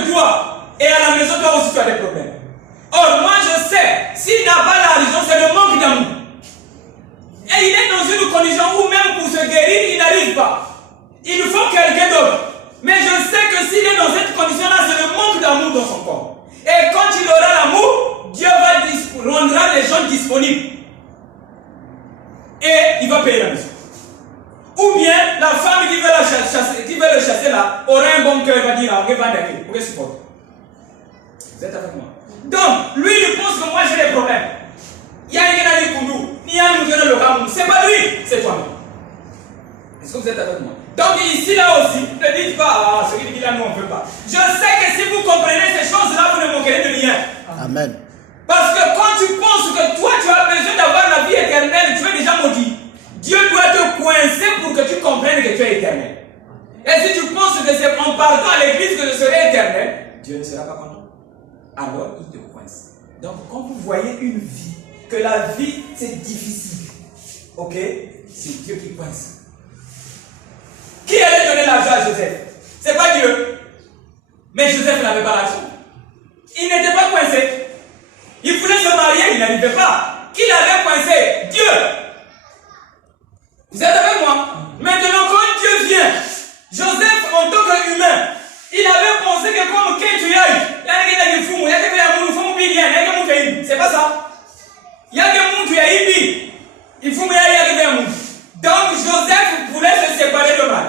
te doit. Et à la maison, toi aussi, tu as des problèmes. Or, moi, je sais, s'il n'a pas l'argent, c'est le manque d'amour. Et il est dans une condition où même pour se guérir, il n'arrive pas. Il faut quelqu'un d'autre. Mais je sais que s'il est dans cette condition-là, c'est le manque d'amour dans son corps. Et quand il aura l'amour, Dieu rendra les gens disponibles. Et il va payer la maison. Ou bien, la femme qui veut le chasser là, aura un bon cœur, va dire, ok, va d'accord, ok, supporte. Vous êtes avec moi? Donc, lui, il pense que moi j'ai des problèmes. Il y a un qui a dit pour nous, il y a un qui a dit le Cameroun. C'est pas lui, c'est toi-même. Est-ce que vous êtes avec moi? Donc, ici, là aussi, ne dites pas, celui qui dit là, nous, on ne veut pas. Je sais que si vous comprenez ces choses-là, vous ne manquerez de rien. Amen. Parce que quand tu penses que toi, tu as besoin d'avoir la vie éternelle, tu es déjà maudit. Dieu doit te coincer pour que tu comprennes que tu es éternel. Et si tu penses que c'est en partant à l'église que je serai éternel, Dieu ne sera pas content. Alors, il te coince. Donc, quand vous voyez une vie, que la vie, c'est difficile, ok, c'est Dieu qui coince. Qui allait donner l'argent à Joseph? C'est pas Dieu. Mais Joseph n'avait pas l'argent. Il n'était pas coincé. Il voulait se marier, il n'arrivait pas. Qui l'avait coincé? Dieu. Vous êtes avec moi? Maintenant, quand Dieu vient, Joseph, en tant qu'humain, il avait pensé que comme quand tu ailles, il y a des gens qui font, c'est pas ça. Il y a des gens qui aillent, il faut me. Donc Joseph voulait se séparer de mal.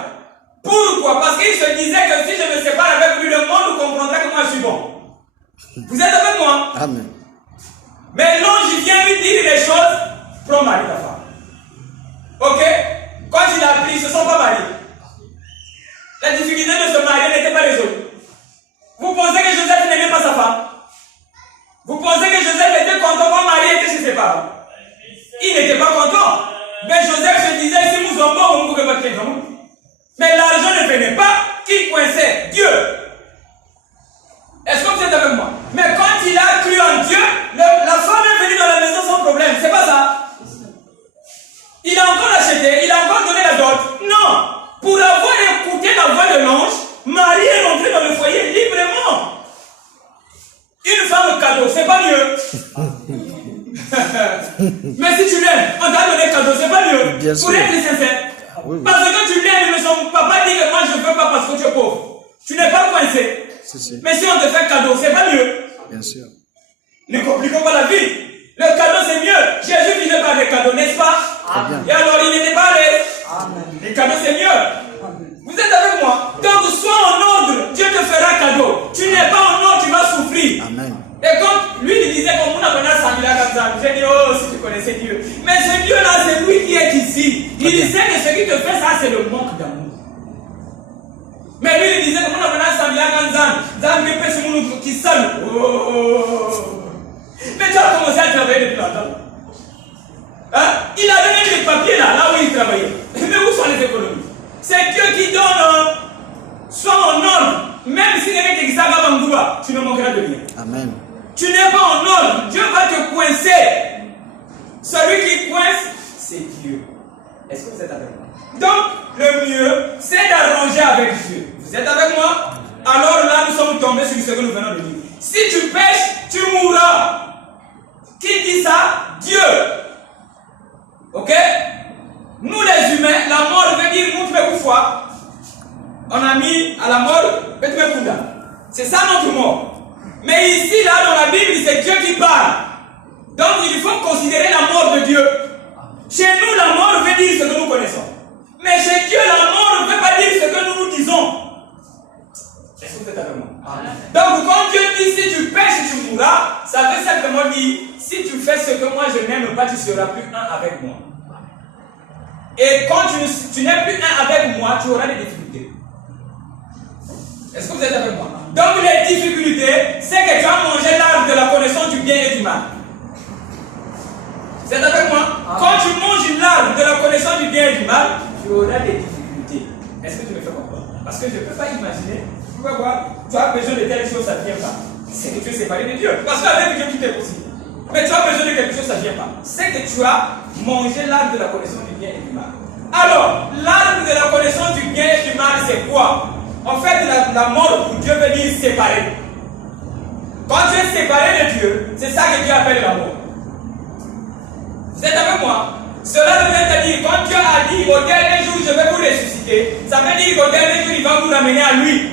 Pourquoi? Parce qu'il se disait que si je me sépare avec lui, le monde comprendra que moi je suis bon. Vous êtes avec moi? Amen. Maintenant, je viens lui dire les choses. Prends Marie ta femme. Ok? Quand il a pris, ils ne se sont pas mariés. La difficulté de se marier n'était pas résolue. Vous pensez que Joseph n'aimait pas sa femme? Vous pensez que Joseph était content quand Marie était chez ses parents? Il n'était pas content. Mais Joseph se disait, si nous sommes bons, on ne pouvait pas faire comme. Mais l'argent ne venait pas. Qui coinçait? Dieu. Est-ce que vous êtes avec moi? Mais quand il a cru en Dieu, la femme est venue dans la maison sans problème. C'est pas ça? Il a encore acheté, il a encore donné la dot. Non. Pour avoir écouté la voix de l'ange, Marie est rentrée dans le foyer librement. Une femme cadeau, c'est pas mieux. Mais si tu l'aimes, on t'a donné cadeau, c'est pas mieux. Bien pour sûr. être sincère. Oui. Parce que tu l'aimes, mais son papa dit que moi je ne veux pas parce que tu es pauvre. Tu n'es pas coincé. Mais si on te fait cadeau, c'est pas mieux. Bien sûr. Ne compliquons pas la vie. Le cadeau c'est mieux. Jésus vivait par des cadeaux, n'est-ce pas? Amen. Et alors il n'était pas allé. Les cadeaux c'est mieux. Vous êtes avec moi? Donc sois en ordre, Dieu te fera cadeau. Tu n'es pas en ordre, tu vas souffrir. Amen. Et quand lui il disait comme on a connu Samila comme ça, j'ai dit oh si tu connaissais Dieu. Mais ce Dieu là c'est lui qui est ici. Il disait que ce qui te fait ça c'est le manque d'amour. Mais lui il disait comme on a connu Samila comme ça, Zam me pèse mon qui sonne. Oh. Mais tu as commencé à travailler depuis longtemps. Hein? Il avait même les papiers là où il travaillait. Mais où sont les économies? C'est Dieu qui donne. Sois en ordre. Même si quelqu'un te dit ça va Bangouba, tu ne manqueras de rien. Amen. Tu n'es pas en ordre. Dieu va te coincer. Celui qui coince, c'est Dieu. Est-ce que vous êtes avec moi? Donc, le mieux, c'est d'arranger avec Dieu. Vous êtes avec moi? Alors là, nous sommes tombés sur ce que nous venons de dire. Si tu pêches, tu mourras. Qui dit ça? Dieu. Ok? Nous les humains, la mort veut dire Moutmekoufoua. On a mis à la mort Betmekouda. C'est ça notre mort. Mais ici, là, dans la Bible, c'est Dieu qui parle. Donc, il faut considérer la mort de Dieu. Chez nous, la mort veut dire ce que nous connaissons. Mais chez Dieu, la mort ne veut pas dire ce que nous disons. Est-ce que vous êtes avec moi? Donc, quand Dieu dit si tu pêches, tu mourras, ça veut simplement dire si tu fais ce que moi je n'aime pas, tu seras plus un avec moi. Et quand tu n'es plus un avec moi, tu auras des difficultés. Est-ce que vous êtes avec moi? Donc les difficultés, c'est que tu as mangé l'arbre de la connaissance du bien et du mal. Vous êtes avec moi? Quand tu manges l'arbre de la connaissance du bien et du mal, tu auras des difficultés. Est-ce que tu me fais comprendre? Parce que je ne peux pas imaginer, tu vas voir, tu as besoin de telle chose, ça ne vient pas. C'est que tu es séparé de Dieu. Parce qu'avec Dieu, tout est possible. Mais tu as besoin de quelque chose, ça ne vient pas. C'est que tu as mangé l'arbre de la connaissance du bien et du mal. Alors, l'arbre de la connaissance du bien et du mal, c'est quoi? En fait, la mort pour Dieu veut dire séparer. Quand tu es séparé de Dieu, c'est ça que Dieu appelle la mort. Vous êtes avec moi? Cela veut dire, quand Dieu a dit au dernier jour je vais vous ressusciter, ça veut dire qu'au dernier jour il va vous ramener à lui.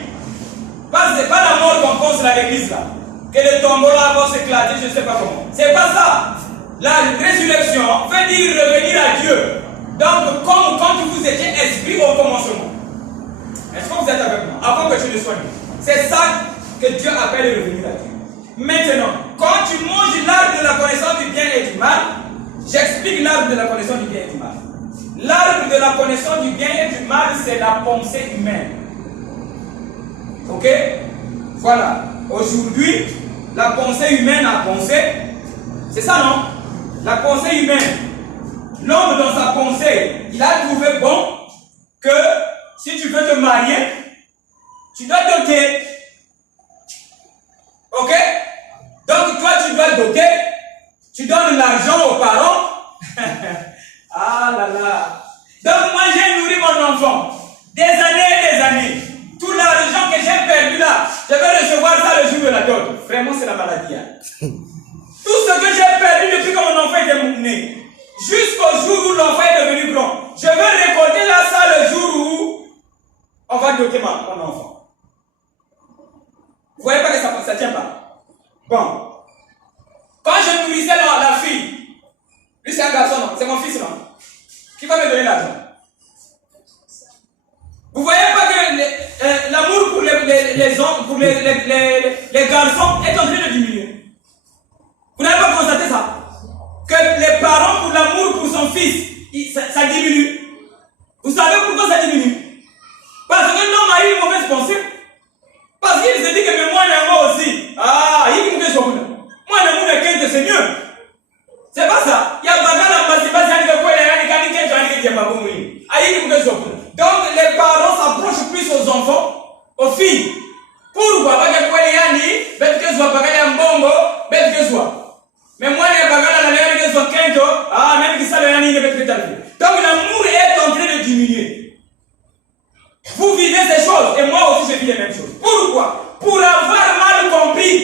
Parce que ce n'est pas la mort qu'on pense à l'église là. Que les tombeaux là vont s'éclater, je ne sais pas comment. C'est pas ça. La résurrection veut dire revenir à Dieu. Donc, comme quand vous étiez esprit au commencement. Est-ce que vous êtes avec moi? Avant que tu ne sois né. C'est ça que Dieu appelle revenir à Dieu. Maintenant, quand tu manges l'arbre de la connaissance du bien et du mal, j'explique l'arbre de la connaissance du bien et du mal. L'arbre de la connaissance du bien et du mal, c'est la pensée humaine. Ok? Voilà. Aujourd'hui, la pensée humaine a pensé. C'est ça, non? La pensée humaine. L'homme, dans sa pensée, il a trouvé bon que si tu veux te marier, tu dois doter. Ok? Donc, toi, tu dois doter. Tu donnes l'argent aux parents. Ah là là. Donc, moi, j'ai nourri mon enfant. Des années et des années. Tout l'argent que j'ai perdu là, je vais recevoir ça le jour de la dot. Vraiment, c'est la maladie. Hein. Tout ce que j'ai perdu depuis que mon enfant était né, jusqu'au jour où l'enfant est devenu grand, je vais récolter là ça le jour où on va doter mon enfant. Vous voyez pas que ça ne tient pas? Bon. Quand je nourrissais la fille, lui c'est un garçon, non? C'est mon fils, non? Qui va me donner l'argent? Vous voyez pas que l'amour pour les hommes, pour les garçons est en train de diminuer? Vous n'avez pas constaté ça? Que les parents pour l'amour pour son fils, ça diminue. Vous savez pourquoi ça diminue? Parce que l'homme a eu une mauvaise pensée. Parce qu'il se dit que mais moi aussi. Ah, il me dit que moi c'est mieux. C'est pas ça. Il y a donc les parents s'approchent plus aux enfants, aux filles. Pourquoi? Parce mais moi, donc l'amour est en train de diminuer. Vous vivez ces choses et moi aussi je vis les mêmes choses. Pourquoi? Pour avoir mal compris.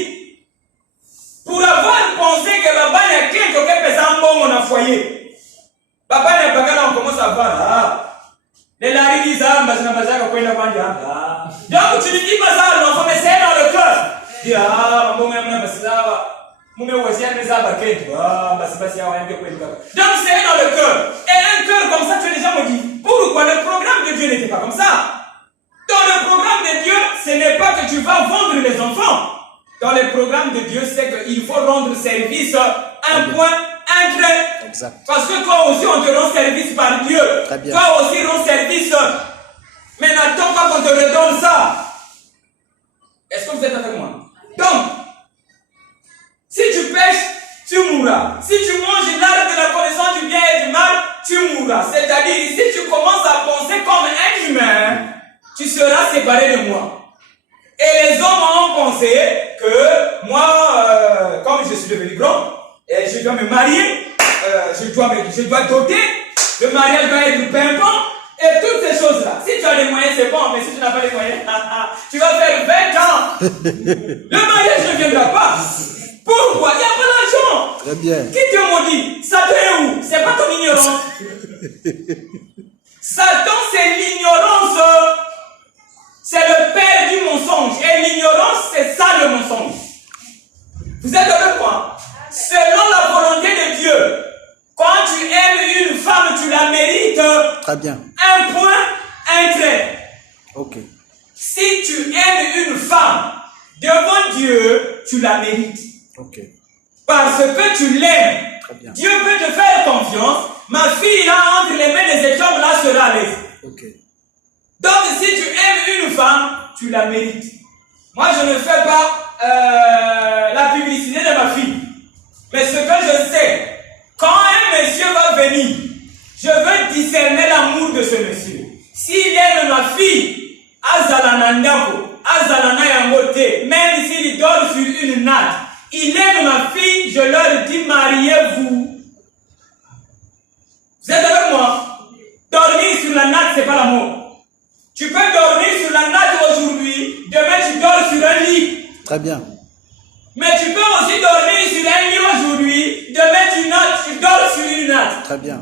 Pour avoir pensé que Baba n'a qu'un qui est un bon dans le foyer. Baba n'a pas quand on commence à voir. Les laris disent donc tu ne dis pas ça à l'enfant, mais c'est dans le cœur. Il dit donc c'est dans le cœur. Et un cœur comme ça, tu as déjà me dit. Pourquoi le programme de Dieu n'était pas comme ça? Dans le programme de Dieu, ce n'est pas que tu vas vendre les enfants. Dans le programme de Dieu, c'est qu'il faut rendre service un point, un trait. Exact. Parce que toi aussi, on te rend service par Dieu. Très bien. Toi aussi, rends service. Mais n'attends pas qu'on te redonne ça. Est-ce que vous êtes avec moi? Donc, si tu pêches, tu mourras. Si tu manges l'arbre de la connaissance du bien et du mal, tu mourras. C'est-à-dire, si tu commences à penser comme un humain, tu seras séparé de moi. Et les hommes ont pensé que moi, comme je suis devenu grand, et je dois me marier, je dois doter, le mariage doit être pimpant, et toutes ces choses-là. Si tu as les moyens, c'est bon, mais si tu n'as pas les moyens, tu vas faire 20 ans. Le mariage ne viendra pas. Pourquoi? Il n'y a pas d'argent. Très bien. Qui te maudit? Satan est où? C'est pas ton ignorance. Satan, c'est l'ignorance. C'est le père du mensonge. Et l'ignorance, c'est ça le mensonge. Vous êtes avec moi? Selon la volonté de Dieu, quand tu aimes une femme, tu la mérites. Très bien. Un point, un trait. Ok. Si tu aimes une femme, devant Dieu, tu la mérites. Ok. Parce que tu l'aimes. Très bien. Dieu peut te faire confiance. Ma fille, là, entre les mains des étoiles, là, sera à l'aise. Ok. Donc, si tu aimes une femme, tu la mérites. Moi, je ne fais pas la publicité de ma fille. Mais ce que je sais, quand un monsieur va venir, je veux discerner l'amour de ce monsieur. S'il aime ma fille, Azalanandako, Azalana Yangote, même s'il dort sur une natte, il aime ma fille, je leur dis mariez-vous. Vous êtes avec moi? Dormir sur la natte, c'est pas l'amour. Tu peux dormir sur la natte aujourd'hui. Très bien. Mais tu peux aussi dormir sur un lit aujourd'hui, demain tu dors sur une natte. Très bien.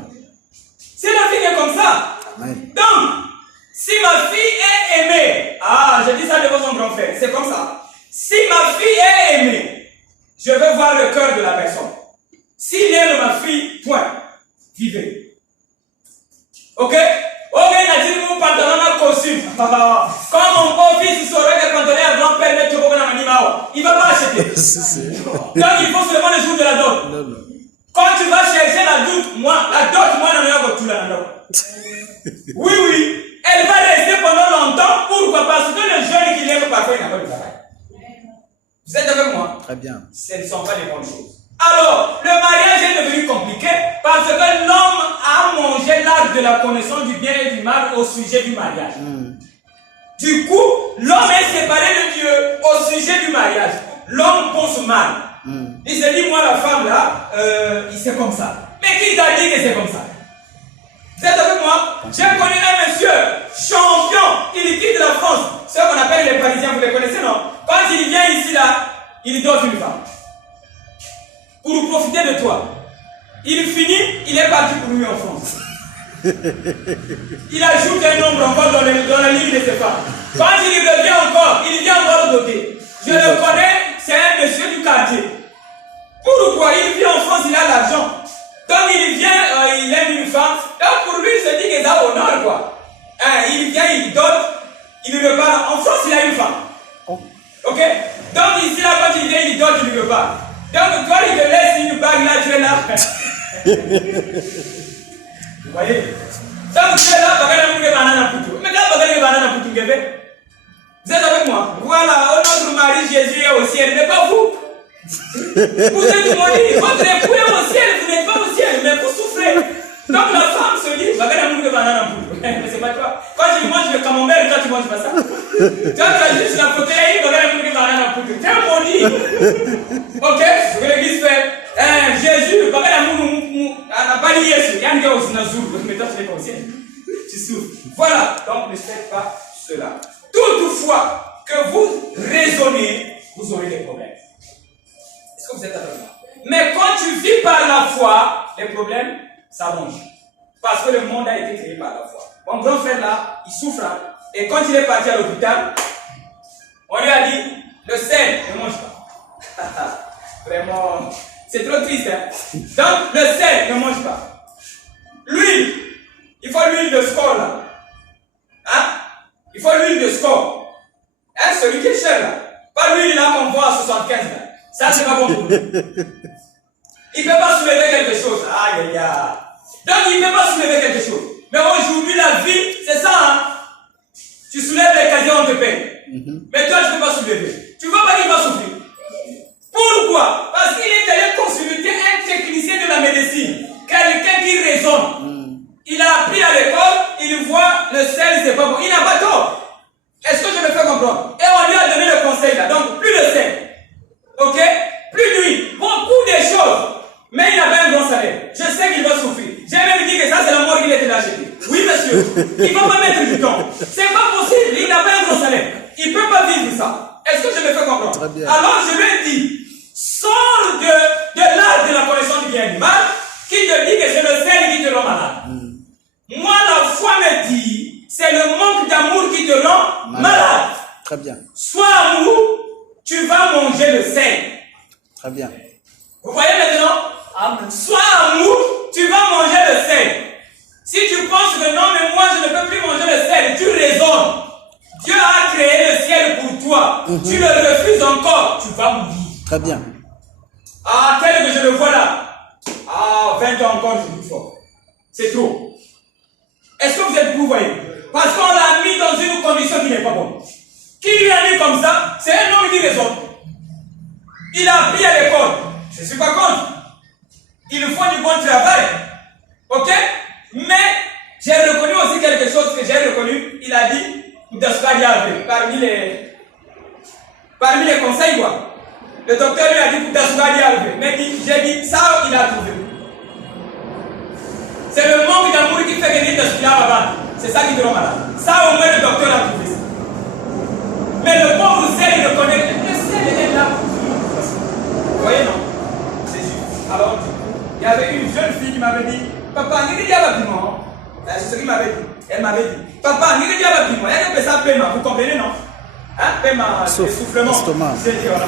C'est la vie qui est comme ça. Amen. Donc, si ma fille est aimée, je dis ça devant son grand frère, c'est comme ça. Si ma fille est aimée, je veux voir le cœur de la personne. S'il aime ma fille, point. Vivez. Ok? Ok, il a dit mon pantalon à costume. Quand mon beau-fils saurait que pantalon à grand-père met Tchoko dans Manimawa, il ne va pas acheter. Donc il faut seulement le jour de la dot. Non, non. Quand tu vas chercher la dot, moi, n'en ai pas tout là. Oui, oui. Elle va rester pendant longtemps. Pourquoi? Parce que le jeune qui l'aime parfois, il n'a pas de travail. Vous êtes avec moi? Très bien. Ce ne sont pas des bonnes choses. Alors, le mariage est devenu compliqué parce que l'homme a mangé l'arbre de la connaissance du bien et du mal au sujet du mariage. Du coup, l'homme est séparé de Dieu au sujet du mariage. L'homme pense mal. Il se dit, moi la femme là, c'est comme ça. Mais qui t'a dit que c'est comme ça? Vous êtes avec moi? J'ai connu un monsieur champion, il quitte la France. Ce qu'on appelle les Parisiens, vous les connaissez, non? Quand il vient ici là, il dote une femme. Pour profiter de toi. Il finit, il est parti pour lui en France. Il ajoute un nombre encore dans la ligne de ses femmes. Quand il revient encore, il vient encore doter. Je le connais, c'est un monsieur du quartier. Pourquoi? Il vit en France, il a l'argent. Donc il vient, il aime une femme. Donc pour lui, il se dit qu'il a honneur, quoi. Il vient, il dote, il lui repart. En France, il a une femme. Ok? Donc ici, là, quand il vient, il dote, il lui repart. Donc toi, il te laisse une bague là, tu es là. Vous voyez? Donc tu es là, mais quand vous êtes avec moi? Voilà, notre mari Jésus est au ciel, mais pas vous. Vous êtes maudits, votre époux est au ciel, vous n'êtes pas au ciel, mais vous souffrez. Donc la femme se dit, mais c'est pas toi. Quand je mange le camembert, toi tu manges pas ça. Toi tu as juste la protéine, tu es maudit. Ok? Ce que l'église fait. Jésus, n'a pas lié ce qu'il y a un aussi dans le mais toi tu n'es pas au ciel. Tu souffres. Voilà, donc ne faites pas cela. Toutefois que vous raisonnez, vous aurez des problèmes. Est-ce que vous êtes avec moi? Mais quand tu vis par la foi, les problèmes s'allongent. Parce que le monde a été créé par la foi. Mon grand frère là, il souffre. Et quand il est parti à l'hôpital, on lui a dit, le sel, ne mange pas. Vraiment, c'est trop triste. Donc, le sel, ne mange pas. L'huile, il faut l'huile de score là. Il faut l'huile de score. Celui qui est cher là. Pas l'huile là qu'on voit à 75 là. Ça, c'est pas bon pour lui. Il ne peut pas soulever quelque chose. Aïe, aïe, aïe. Donc, il ne peut pas soulever quelque chose. Mais aujourd'hui, la vie, c'est ça. Tu soulèves les casiers, on te paye. Mais toi, tu ne peux pas soulever. Tu ne vois pas qu'il va souffrir. Pourquoi? Parce qu'il est allé consulter un technicien de la médecine. Quelqu'un qui raisonne. Il a appris à l'école, il voit le sel, c'est pas bon. Il n'a pas tort. Est-ce que je me fais comprendre? Et on lui a donné le conseil là. Donc, plus de sel. Ok? Plus d'huile. Beaucoup de choses. Mais il n'a pas un grand salaire. Je sais qu'il va souffrir. J'ai même dit que ça, c'est la mort qu'il était acheté. Oui, monsieur. Il ne va pas mettre du temps. C'est pas possible. Il n'a pas un grand salaire. Il ne peut pas vivre ça. Est-ce que je me fais comprendre? Très bien. Alors, je lui ai dit, sors de l'art de la connaissance du bien et du mal, qui te dit que c'est le sel qui te rend malade. Moi, la foi me dit, c'est le manque d'amour qui te rend malade. Très bien. Sois amour, tu vas manger le sel. Très bien. Vous voyez maintenant? Amen. Sois amour, tu vas manger le sel. Si tu penses que non, mais moi je ne peux plus manger le sel, tu raisonnes. Dieu a créé le ciel pour toi. Tu le refuses encore, tu vas mourir. Très bien. Tel que je le vois là. 20 ans encore, je dis fort. C'est trop. Est-ce que vous êtes vous voyez? Parce qu'on l'a mis dans une condition qui n'est pas bonne. Qui lui a mis comme ça? C'est un homme qui raisonne. Il a appris à l'école. Je ne suis pas contre. Ils font du bon travail. Ok? Mais j'ai reconnu aussi quelque chose que j'ai reconnu. Il a dit, parmi les conseils, quoi. Le docteur lui a dit, mais j'ai dit, ça, il a trouvé. C'est le manque d'amour qui fait que tu as c'est ça qui te rend malade. Ça, au moins, le docteur a trouvé ça. Mais le pauvre sel, il reconnaît. Le sel est m'avait dit, papa, il y a un ça paiement, vous comprenez, non? Hein, paiement, essoufflement. J'ai dit, voilà.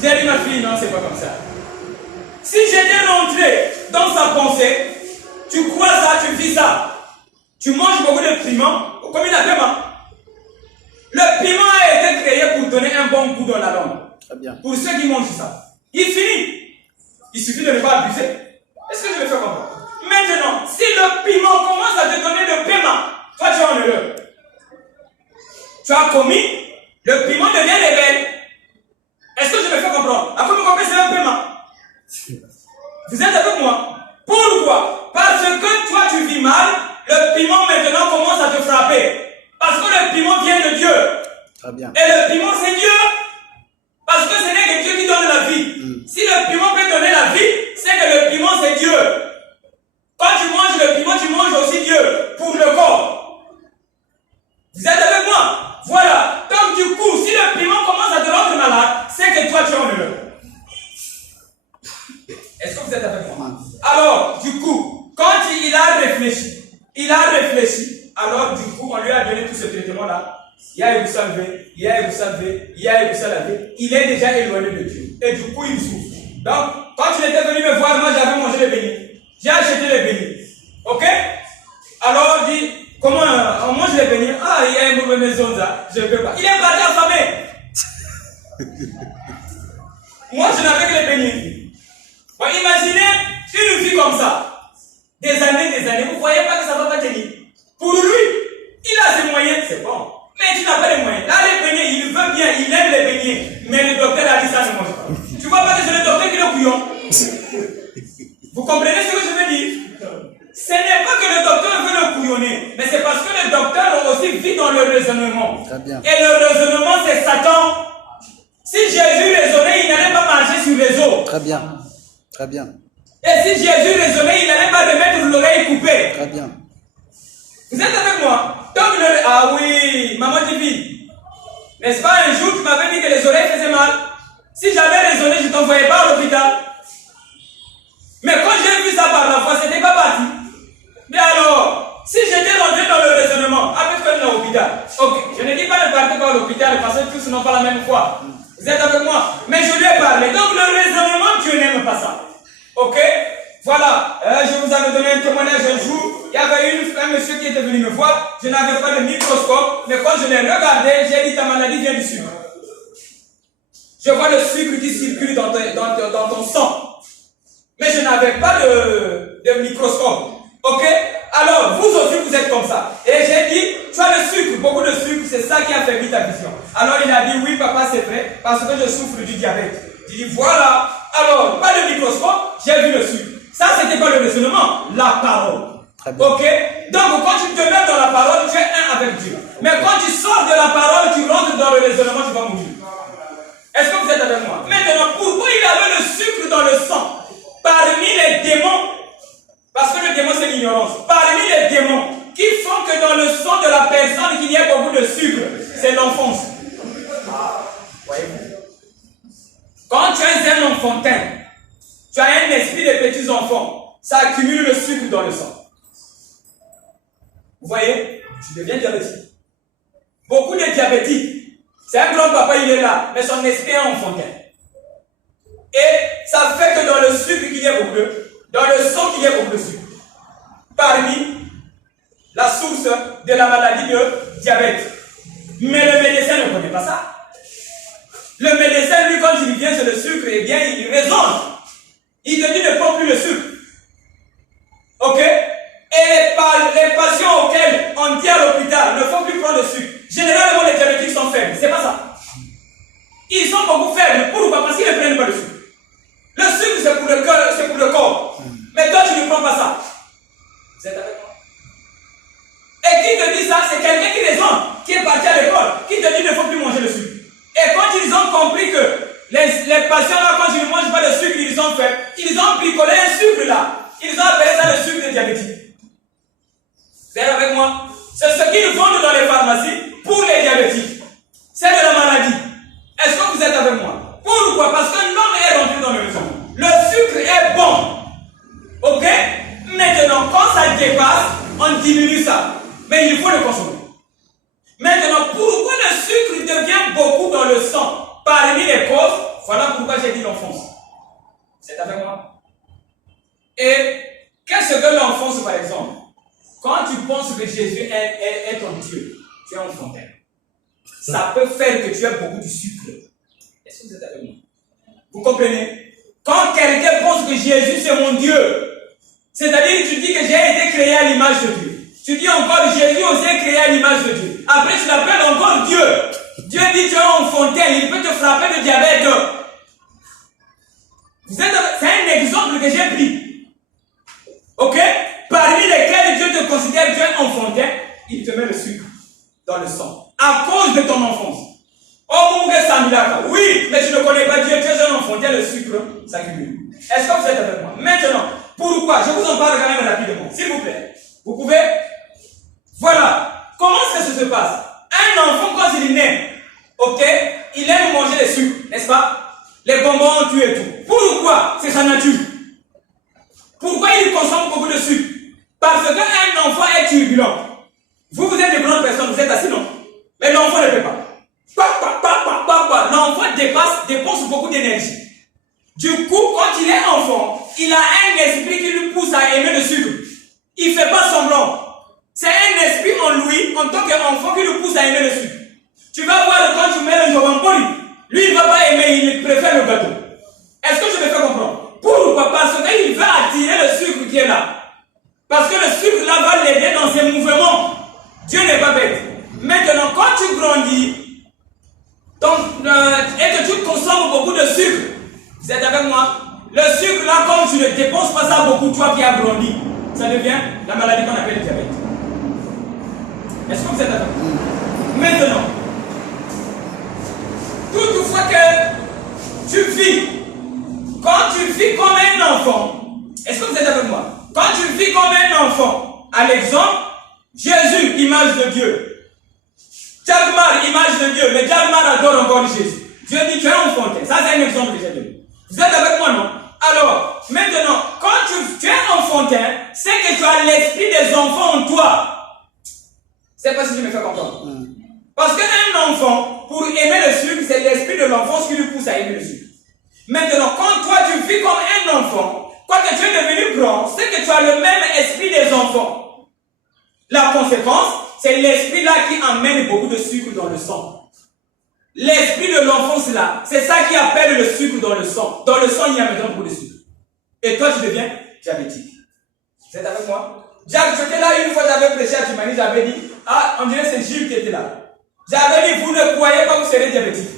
J'ai dit, ma fille, non, c'est pas comme ça. Si j'étais rentré dans sa pensée, tu crois ça, tu vis ça, tu manges beaucoup de piment, comme il a paiement. Le piment a été créé pour donner un bon coup dans la langue. Très bien. Pour ceux qui mangent ça. Il finit. Il suffit de ne pas abuser. Est-ce que je me fais comprendre? Maintenant, si le piment commence à te donner le paiement, toi tu es en erreur. Tu as commis, le piment devient rebelle. Est-ce que je me fais comprendre? Après, vous comprenez, c'est un paiement. Vous êtes avec moi? Pourquoi? Parce que toi tu vis mal, le piment maintenant commence à te frapper. Parce que le piment vient de Dieu. Très bien. Et le piment c'est Dieu. Parce que ce n'est que Dieu qui donne la vie. Si le piment peut donner la vie, c'est que le piment c'est Dieu. Quand tu manges le piment, tu manges aussi Dieu pour le corps. Vous êtes avec moi? Voilà. Donc du coup, si le piment commence à te rendre malade, c'est que toi tu es en erreur. Est-ce que vous êtes avec moi? Alors, du coup, quand il a réfléchi, alors du coup, on lui a donné tout ce traitement-là. Il a vous salver, il a vous salver, il a vous salver. Il est déjà éloigné de Dieu. Et du coup, il souffre. Donc, quand il était venu me voir, moi j'avais mangé les beignets. J'ai acheté les beignets. Ok? Alors, il dit, comment on mange les beignets? Ah, il y a une mauvaise maison, ça. Je ne peux pas. Il est parti affamé. Moi, je n'avais que les beignets. Bon, imaginez une vie comme ça. Des années. Vous ne voyez pas que ça ne va pas tenir. Pour lui, il a ses moyens, c'est bon. Mais tu n'as pas les moyens. Là, les beignets, il veut bien, il aime les beignets. Mais le docteur a dit ça ne mange pas. Tu vois pas que c'est le docteur qui est le couillon? Vous comprenez ce que je veux dire? Ce n'est pas que le docteur veut le couillonner, mais c'est parce que le docteur aussi vit dans le raisonnement. Très bien. Et le raisonnement, c'est Satan. Si Jésus raisonnait, il n'allait pas marcher sur les eaux. Très bien. Très bien. Et si Jésus raisonnait, il n'allait pas remettre l'oreille coupée. Très bien. Vous êtes avec moi? Donc ah oui, maman divine. N'est-ce pas, un jour, tu m'avais dit que les oreilles faisaient mal. Si j'avais raisonné, je ne t'envoyais pas à l'hôpital. Mais quand j'ai vu ça par la foi, c'était pas parti. Mais alors, si j'étais rentré dans le raisonnement, avec toi dans l'hôpital, ok, je ne dis pas de partir par l'hôpital parce que tous n'ont pas la même foi. Vous êtes avec moi? Mais je lui ai parlé. Donc le raisonnement, Dieu n'aime pas ça. Ok? Voilà, je vous avais donné un témoignage un jour. Il y avait un monsieur qui était venu me voir. Je n'avais pas de microscope, mais quand je l'ai regardé, j'ai dit ta maladie vient du sucre. Je vois le sucre qui circule dans ton sang. Mais je n'avais pas de microscope. Ok? Alors, vous aussi, vous êtes comme ça. Et j'ai dit, tu as le sucre, beaucoup de sucre, c'est ça qui affaiblit ta vision. Alors, il a dit, oui, papa, c'est vrai, parce que je souffre du diabète. J'ai dit, voilà. Alors, pas de microscope, j'ai vu le sucre. Ça, c'était pas le raisonnement, la parole. Ok? Donc, quand tu te mets dans la parole, tu es un avec Dieu. Mais quand tu sors de la parole, tu rentres dans le raisonnement, tu vas mourir. Est-ce que vous êtes avec moi? Maintenant, pourquoi il avait le sucre dans le sang? Parmi les démons, parce que le démon c'est l'ignorance, parmi les démons qui font que dans le sang de la personne qu'il y ait beaucoup de sucre, c'est l'enfance. Voyez-vous? Quand tu es un enfantin, tu as un esprit de petits enfants, ça accumule le sucre dans le sang. Vous voyez? Tu deviens diabétique. Beaucoup de diabétiques, c'est un grand papa, il est là, mais son esprit est enfantin. Et ça fait que dans le sucre qu'il y a beaucoup dans le sang qu'il y a beaucoup de sucre. Parmi la source de la maladie de diabète. Mais le médecin ne connaît pas ça. Le médecin, lui, quand il vient sur le sucre, eh bien, il raisonne. Il te dit ne prends plus le sucre. Ok? Et les patients auxquels on dit à l'hôpital ne faut plus prendre le sucre. Généralement, les diabétiques sont faibles. C'est pas ça. Ils sont beaucoup faibles. Pourquoi? Parce qu'ils ne prennent pas le sucre. Le sucre, c'est pour le cœur, c'est pour le corps. Mais toi, tu ne prends pas ça. Vous êtes avec moi? Et qui te dit ça? C'est quelqu'un qui raisonne, qui est parti à l'école, qui te dit qu'il ne faut plus manger le sucre. Et quand ils ont compris que les patients là, quand ils ne mangent pas le sucre, ils ont fait, ils ont bricolé un sucre là. Ils ont appelé ça le sucre de diabétique. Vous êtes avec moi? C'est ce qu'ils vendent dans les pharmacies pour les diabétiques. C'est de la maladie. Est-ce que vous êtes avec moi? Pourquoi? Parce que l'homme est rentré dans le raison. Le sucre est bon. Ok? Maintenant, quand ça dépasse, on diminue ça. Mais il faut le consommer. Maintenant, pourquoi le sucre devient beaucoup dans le sang? Parmi les causes, voilà pourquoi j'ai dit l'enfance. C'est avec moi? Et qu'est-ce que l'enfance, par exemple? Quand tu penses que Jésus est ton Dieu, tu es enfantin. Ça peut faire que tu aies beaucoup de sucre. Est-ce que vous êtes avec moi? Vous comprenez? Quand quelqu'un pense que Jésus c'est mon Dieu, c'est-à-dire que tu dis que j'ai été créé à l'image de Dieu. Tu dis encore Jésus aussi est créé à l'image de Dieu. Après tu l'appelles encore Dieu. Dieu dit tu es enfantin, il peut te frapper de diabète. C'est un exemple que j'ai pris. Ok? Parmi lesquels Dieu te considère tu es enfantin, il te met le sucre dans le sang. À cause de ton enfance. Oh mon gars Samilaka, oui, mais tu ne connais pas Dieu, tu es un enfantin, le sucre s'accumule. Est-ce que vous êtes avec moi? Maintenant, pourquoi? Je vous en parle quand même rapidement, s'il vous plaît. Vous pouvez? Voilà. Comment est-ce que ça se passe? Un enfant, quand il est né, ok, il aime manger les sucres, n'est-ce pas? Les bonbons, tout et tout. Pourquoi? C'est sa nature. Pourquoi il consomme beaucoup de sucre? Parce qu'un enfant est turbulent. Vous êtes des grandes personnes, vous êtes assis, non? Mais l'enfant ne peut pas. L'enfant dépense beaucoup d'énergie. Du coup, quand il est enfant, il a un esprit qui lui pousse à aimer le sucre. Il ne fait pas semblant. C'est un esprit en lui, en tant qu'enfant, qui lui pousse à aimer le sucre. Tu vas voir quand tu mets le jovampoli, lui il ne va pas aimer, il préfère le gâteau. Est-ce que je me fais comprendre? Pourquoi? Parce qu'il veut attirer le sucre qui est là. Parce que le sucre là va l'aider dans ses mouvements. Dieu n'est pas bête. Maintenant, quand tu grandis, et que tu consommes beaucoup de sucre, vous êtes avec moi? Le sucre là, comme tu ne dépenses pas ça beaucoup, toi qui as grandi, ça devient la maladie qu'on appelle le diabète. Est-ce que vous êtes d'accord? Maintenant, toutefois que tu vis, quand tu vis comme un enfant, est-ce que vous êtes avec moi? Quand tu vis comme un enfant, à l'exemple, Jésus, image de Dieu. Jagmar, image de Dieu, mais Jagmar adore encore Jésus. Dieu dit tu es enfantin. Ça, c'est un exemple que j'ai donné. Vous êtes avec moi, non? Alors, maintenant, quand tu es enfantin, c'est que tu as l'esprit des enfants en toi. C'est pas si je me fais comprendre. Parce qu'un enfant, pour aimer le sucre, c'est l'esprit de l'enfance qui lui pousse à aimer le sucre. Maintenant, quand toi tu vis comme un enfant, quand tu es devenu grand, c'est que tu as le même esprit des enfants. La conséquence, c'est l'esprit là qui emmène beaucoup de sucre dans le sang. L'esprit de l'enfance là, c'est ça qui appelle le sucre dans le sang. Dans le sang, il y a maintenant beaucoup de sucre. Et toi, tu deviens diabétique. Vous êtes avec moi? Jacques, j'étais là une fois, j'avais prêché à Timani, j'avais dit, ah, on dirait que c'est Jules qui était là. J'avais dit, vous ne croyez pas que vous serez diabétique.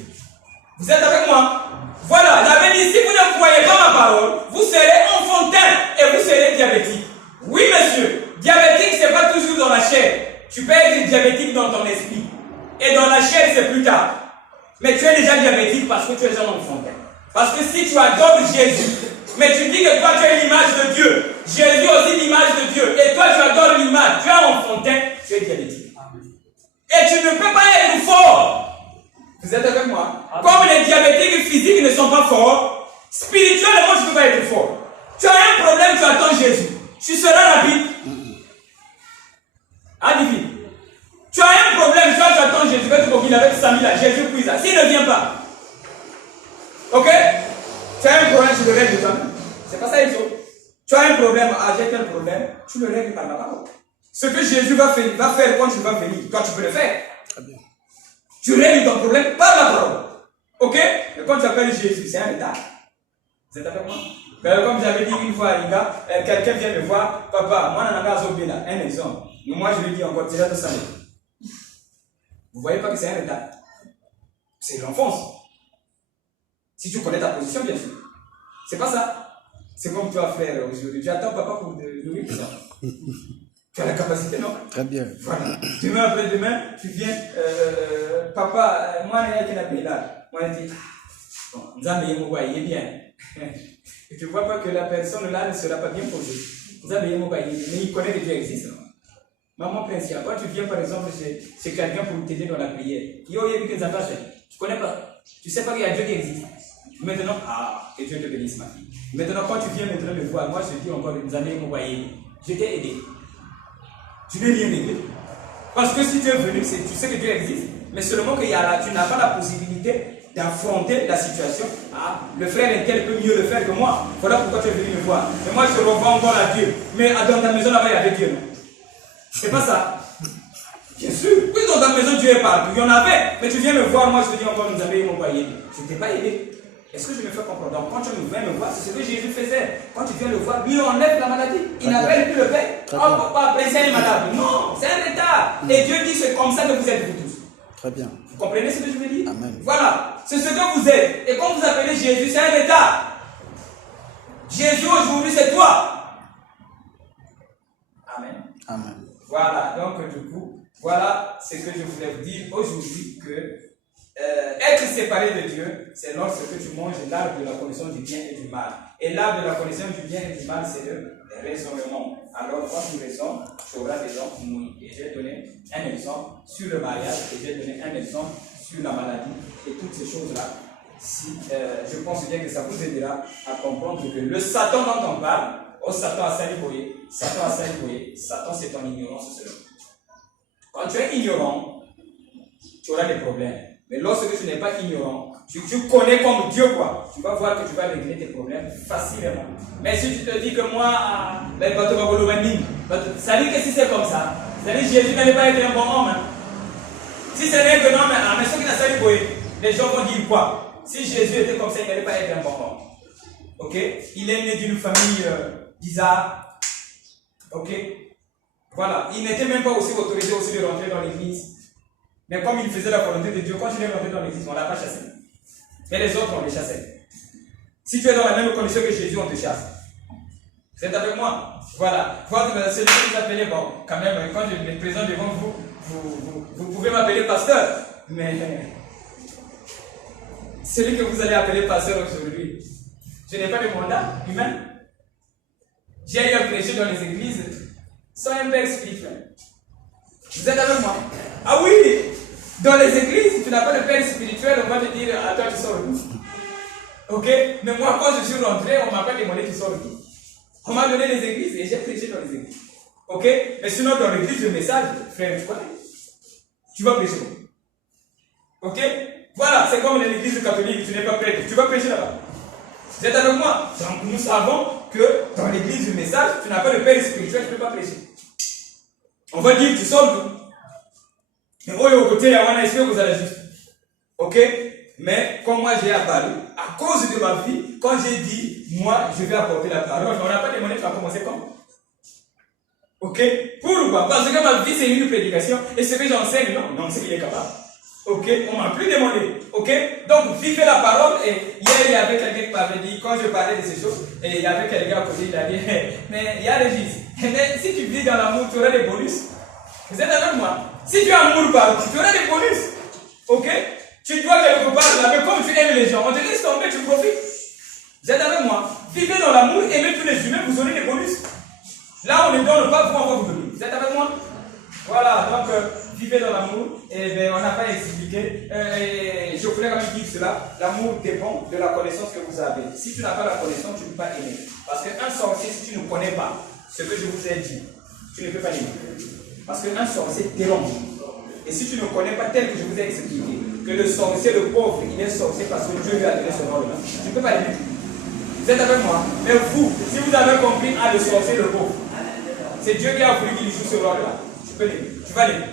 Vous êtes avec moi? Voilà, j'avais dit, si vous ne croyez pas ma parole, vous serez enfantin et vous serez diabétique. Oui, monsieur, diabétique, c'est pas toujours dans la chair. Tu peux être diabétique dans ton esprit. Et dans la chair, c'est plus tard. Mais tu es déjà diabétique parce que tu es un enfantin. Parce que si tu adores Jésus, mais tu dis que toi tu es l'image de Dieu, Jésus aussi l'image de Dieu, et toi tu adores l'image, tu es enfantin, tu es diabétique. Et tu ne peux pas être fort. Vous êtes avec moi? Comme les diabétiques physiques ne sont pas forts, spirituellement tu ne peux pas être fort. Tu as un problème, tu attends Jésus. Tu seras rapide. Adivine. Tu as un problème, tu attends Jésus, tu vas te combiner avec Samy là, Jésus puis ça. S'il ne vient pas, ok? Tu as un problème, tu le règles de toi-même. C'est pas ça, il faut. Tu as un problème, j'ai un problème, tu le règles par la parole. Ce que Jésus va faire quand tu vas venir, toi tu peux le faire. Très bien. Tu règles ton problème par la parole. Ok? Et quand tu appelles Jésus, c'est un retard. Vous êtes avec moi? Comme j'avais dit une fois à Riga, quelqu'un vient me voir, papa, moi, un exemple. Mais moi, je lui dis encore, c'est là de ça. Vous voyez pas que c'est un retard? C'est l'enfance. Si tu connais ta position, bien sûr. C'est pas ça. C'est comme toi, frère, aujourd'hui. Tu attends papa pour te nourrir ça. Tu as la capacité, non? Très bien. Voilà. Demain après-demain, tu viens, papa, moi, je suis là. Moi, je dis, bon, il est bien. Et tu ne vois pas que la personne là ne sera pas bien posée. Mais il connaît que Dieu existe. Non? Maman principale, quand tu viens par exemple chez quelqu'un pour t'aider dans la prière, tu ne connais pas, tu ne sais pas qu'il y a Dieu qui existe. Maintenant, que Dieu te bénisse ma fille. Maintenant, quand tu viens maintenant me voir, moi je te dis encore, je t'ai aidé. Je n'ai rien aidé. Parce que si tu es venu, tu sais que Dieu existe, mais seulement que tu n'as pas la possibilité d'affronter la situation. Ah, le frère intel peut mieux le faire que moi. Voilà pourquoi tu es venu me voir. Mais moi, je revois encore à Dieu. Mais dans ta maison là-bas, il y avait Dieu, non? C'est pas ça. Bien sûr. Oui, dans ta maison, Dieu est partout. Il y en avait. Mais tu viens me voir, moi, je te dis encore, nous avons m'ont pas aidé. Je ne t'ai pas aidé. Est-ce que je me fais comprendre? Donc, quand tu viens me voir, c'est ce que Jésus faisait. Quand tu viens le voir, lui enlève la maladie. Il n'appelle plus le Père. Oh, papa, après, c'est malade. Non, c'est un état. Et Dieu dit, c'est comme ça que vous êtes, vous tous. Très bien. Vous comprenez ce que je veux dire? Amen. Voilà, c'est ce que vous êtes. Et quand vous appelez Jésus, c'est un état. Jésus aujourd'hui, c'est toi. Amen. Amen. Voilà, donc du coup, voilà ce que je voulais vous dire aujourd'hui, que être séparé de Dieu, c'est lorsque tu manges l'arbre de la connaissance du bien et du mal. Et l'arbre de la connaissance du bien et du mal, c'est le raisonnement. Alors, quand tu raisonnes, tu auras des gens mouillés. Et j'ai donné un exemple sur le mariage, et j'ai donné un exemple sur la maladie, et toutes ces choses-là. Si, je pense bien que ça vous aidera à comprendre que le Satan dont on parle, Satan a saliboyé, Satan c'est ton ignorance seulement. Quand tu es ignorant, tu auras des problèmes. Mais lorsque tu n'es pas ignorant, tu connais comme Dieu quoi, tu vas voir que tu vas régler tes problèmes facilement. Mais si tu te dis que moi, ça dit que si c'est comme ça, ça dit que Jésus n'allait pas être un bon homme. Hein. Si ce n'est que non, mais ceux qui n'ont saliboyé, les gens vont dire quoi? Si Jésus était comme ça, il n'allait pas être un bon homme. Ok? Il est né d'une famille d'Isaac. Ok? Voilà. Il n'était même pas aussi autorisé aussi de rentrer dans l'église. Mais comme il faisait la volonté de Dieu, quand il est rentré dans l'église, on ne l'a pas chassé. Et les autres, on les chassait. Si tu es dans la même condition que Jésus, on te chasse. Vous êtes avec moi? Voilà. Celui que vous appelez, bon, quand même, quand je me présente devant vous, vous pouvez m'appeler pasteur. Mais celui que vous allez appeler pasteur aujourd'hui, je n'ai pas de mandat humain. J'ai eu à prêcher dans les églises sans un père spirituel. Vous êtes avec moi? Ah oui! Dans les églises, tu n'as pas de père spirituel, on va te dire, ah toi tu sors d'où? Ok? Mais moi, quand je suis rentré, on ne m'a pas demandé tu sors d'où. On m'a donné les églises et j'ai prêché dans les églises. Ok? Mais sinon, dans l'église, le message, frère, tu connais? Tu vas prêcher. Ok? Voilà, c'est comme l'église catholique, tu n'es pas prêtre, tu vas prêcher là-bas. Vous êtes avec moi? Donc nous savons que dans l'église du message, tu n'as pas de père spirituel, tu ne peux pas prêcher. On va dire, tu sors d'où? Mais au côté, il y a un esprit que vous allez juste. Ok? Mais comme moi j'ai apparu, à cause de ma vie, quand j'ai dit, moi je vais apporter la parole, on n'a pas demandé, tu vas commencer comme. Ok? Pourquoi? Parce que ma vie c'est une prédication et ce que j'enseigne, non, c'est qu'il est capable. Ok? On m'a plus demandé. Ok? Donc vivez la parole. Et hier il y avait quelqu'un qui m'avait dit, quand je parlais de ces choses, et il y avait quelqu'un à côté, il a dit, mais il y a Régis. Mais si tu vis dans l'amour, tu auras des bonus. Vous êtes avec moi? Si tu as amour partout, tu auras des bonus. Ok? Tu dois quelque part là, mais comme tu aimes les gens, on te laisse tomber, tu profites. Vous êtes avec moi? Vivez dans l'amour, aimez tous les humains, vous aurez des bonus. Là, on ne donne pas, vous on va vous donner. Vous êtes avec moi? Voilà, donc vivez dans l'amour. Et bien, on n'a pas expliqué. Je voulais quand même dire cela. L'amour dépend de la connaissance que vous avez. Si tu n'as pas la connaissance, tu ne peux pas aimer. Parce qu'un sorcier, si tu ne connais pas ce que je vous ai dit, tu ne peux pas aimer. Parce qu'un sorcier dérange. Et si tu ne connais pas tel que je vous ai expliqué, que le sorcier, le pauvre, il est sorcier parce que Dieu lui a donné ce rôle-là, tu ne peux pas l'aimer. Vous êtes avec moi? Mais vous, si vous avez compris, le sorcier, le pauvre, c'est Dieu qui a voulu qu'il joue ce rôle-là. Tu peux l'aimer. Tu vas l'aimer.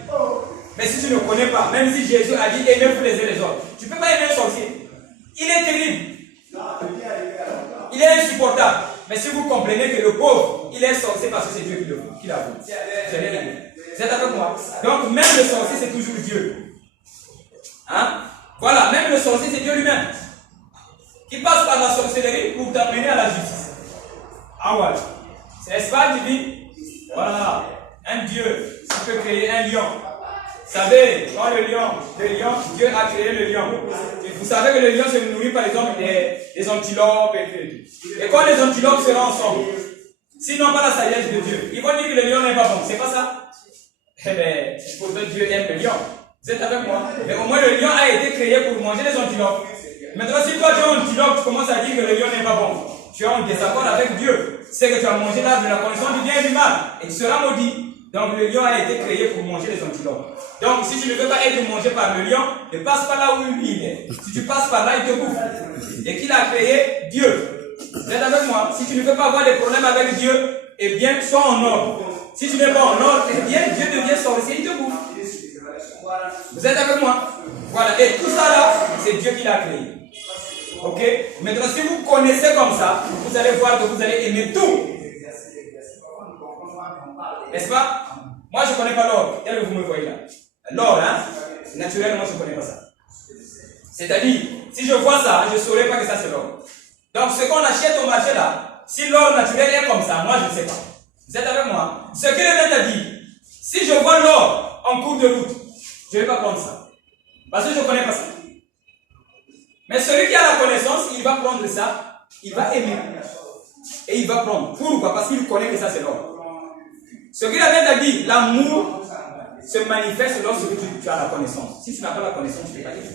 Mais si tu ne connais pas, même si Jésus a dit aimez-vous les uns les autres, tu ne peux pas aimer un sorcier. Il est terrible. Il est insupportable. Mais si vous comprenez que le pauvre, il est sorcier parce que c'est Dieu qui l'a voulu. Je l'ai aimé. Vous êtes avec moi? Donc même le sorcier, c'est toujours Dieu. Hein? Voilà, même le sorcier, c'est Dieu lui-même. Qui passe par la sorcellerie pour t'amener à la justice. Ah ouais. C'est pas divin. Voilà. Un Dieu qui peut créer un lion. Vous savez, quand le lion, Dieu a créé le lion. Vous savez que le lion se nourrit par exemple des antilopes et quand les antilopes seront ensemble, s'ils n'ont pas la sagesse de Dieu, ils vont dire que le lion n'est pas bon. C'est pas ça? Eh bien, pourtant Dieu aime le lion. Vous êtes avec moi? Mais au moins le lion a été créé pour manger les antilopes. Maintenant, si toi tu as un antilope, tu commences à dire que le lion n'est pas bon. Tu es en désaccord avec Dieu. C'est que tu as mangé l'arbre de la connaissance du bien et du mal. Et tu seras maudit. Donc le lion a été créé pour manger les antilopes. Donc si tu ne veux pas être mangé par le lion, ne passe pas là où lui il est. Si tu passes par là, il te bouffe. Et qui l'a créé? Dieu. Vous êtes avec moi? Si tu ne veux pas avoir des problèmes avec Dieu, eh bien, sois en ordre. Si tu n'es pas en ordre, eh bien, Dieu devient sorcier, il te bouffe. Vous êtes avec moi? Voilà. Et tout ça là, c'est Dieu qui l'a créé. Ok? Maintenant, si vous connaissez comme ça, vous allez voir que vous allez aimer tout. N'est-ce pas? Moi, je ne connais pas l'or. Tel que vous me voyez là. L'or, hein? Naturellement, je ne connais pas ça. C'est-à-dire, si je vois ça, je ne saurais pas que ça c'est l'or. Donc, ce qu'on achète au marché là, si l'or naturel est comme ça, moi, je ne sais pas. Vous êtes avec moi? Ce qu'il est à dire, si je vois l'or en cours de route, je ne vais pas prendre ça. Parce que je ne connais pas ça. Mais celui qui a la connaissance, il va prendre ça, il va aimer. Et il va prendre. Pourquoi? Parce qu'il connaît que ça c'est l'or. Ce qu'il a dit, l'amour se manifeste lorsque tu as la connaissance. Si tu n'as pas la connaissance, tu ne peux pas aimer.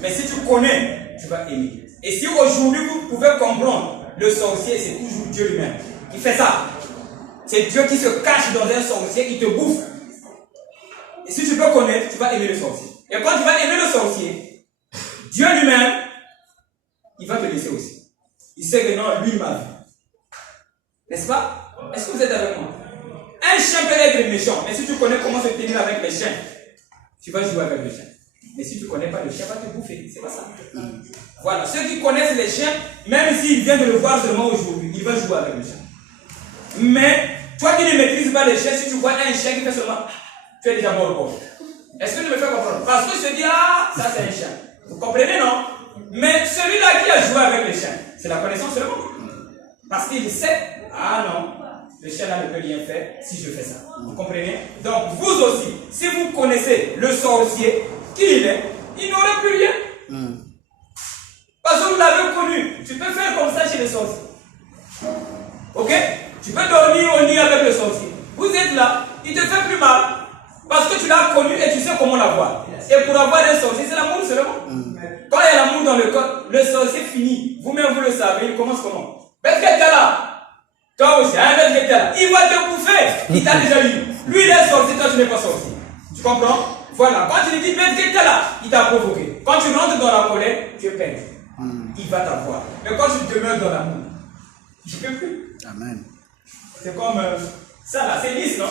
Mais si tu connais, tu vas aimer. Et si aujourd'hui vous pouvez comprendre, le sorcier c'est toujours Dieu lui-même qui fait ça. C'est Dieu qui se cache dans un sorcier, qui te bouffe. Et si tu peux connaître, tu vas aimer le sorcier. Et quand tu vas aimer le sorcier, Dieu lui-même, il va te laisser aussi. Il sait que non, lui il m'a vu. N'est-ce pas? Est-ce que vous êtes avec moi? Un chien peut être méchant, mais si tu connais comment se tenir avec les chiens, tu vas jouer avec le chien. Mais si tu ne connais pas, le chien va te bouffer. C'est pas ça. Voilà. Ceux qui connaissent les chiens, même s'ils viennent de le voir seulement aujourd'hui, ils vont jouer avec le chien. Mais toi qui ne maîtrises pas les chiens, si tu vois un chien qui fait seulement, tu es déjà mort au corps. Est-ce que tu me fais comprendre? Parce que je te dis, ah, ça c'est un chien. Vous comprenez, non? Mais celui-là qui a joué avec les chiens, c'est la connaissance seulement. Parce qu'il sait, ah non, le chien là ne peut rien faire si je fais ça. Vous comprenez? Donc vous aussi, si vous connaissez le sorcier, qui il est, il n'aurait plus rien. Parce que vous l'avez connu. Tu peux faire comme ça chez les sorciers. Ok? Tu peux dormir au lit avec le sorcier. Vous êtes là, il te fait plus mal. Parce que tu l'as connu et tu sais comment l'avoir. Et pour avoir un sorcier, c'est l'amour seulement. Quand il y a l'amour dans le corps, le sorcier finit. Vous-même vous le savez, il commence comment? Bête que t'es là. Toi aussi, hein, bête que t'es là. Il va te bouffer. Il t'a déjà eu. Lui il est sorcier, toi tu n'es pas sorcier. Tu comprends? Voilà. Quand tu lui dis bête que t'es là, il t'a provoqué. Quand tu rentres dans la colère, tu es perdu. Il va t'avoir. Mais quand tu demeures dans l'amour, il ne peut plus. Amen. C'est comme ça là, c'est lisse, non?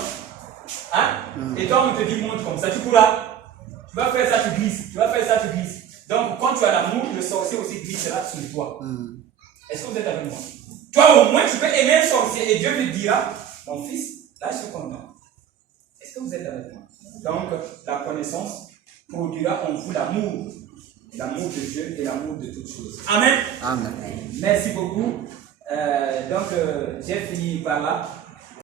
Hein? Et toi on te dit monte comme ça, tu pourras. Tu vas faire ça, tu glisses. Tu vas faire ça, tu glisses. Donc quand tu as l'amour, le sorcier aussi glissera sur toi. Est-ce que vous êtes avec moi? Toi au moins tu peux aimer un sorcier et Dieu te dira, mon fils, là je suis content. Est-ce que vous êtes avec moi? Donc la connaissance produira en vous l'amour. L'amour de Dieu et l'amour de toutes choses. Amen. Amen. Merci beaucoup. Donc j'ai fini par là.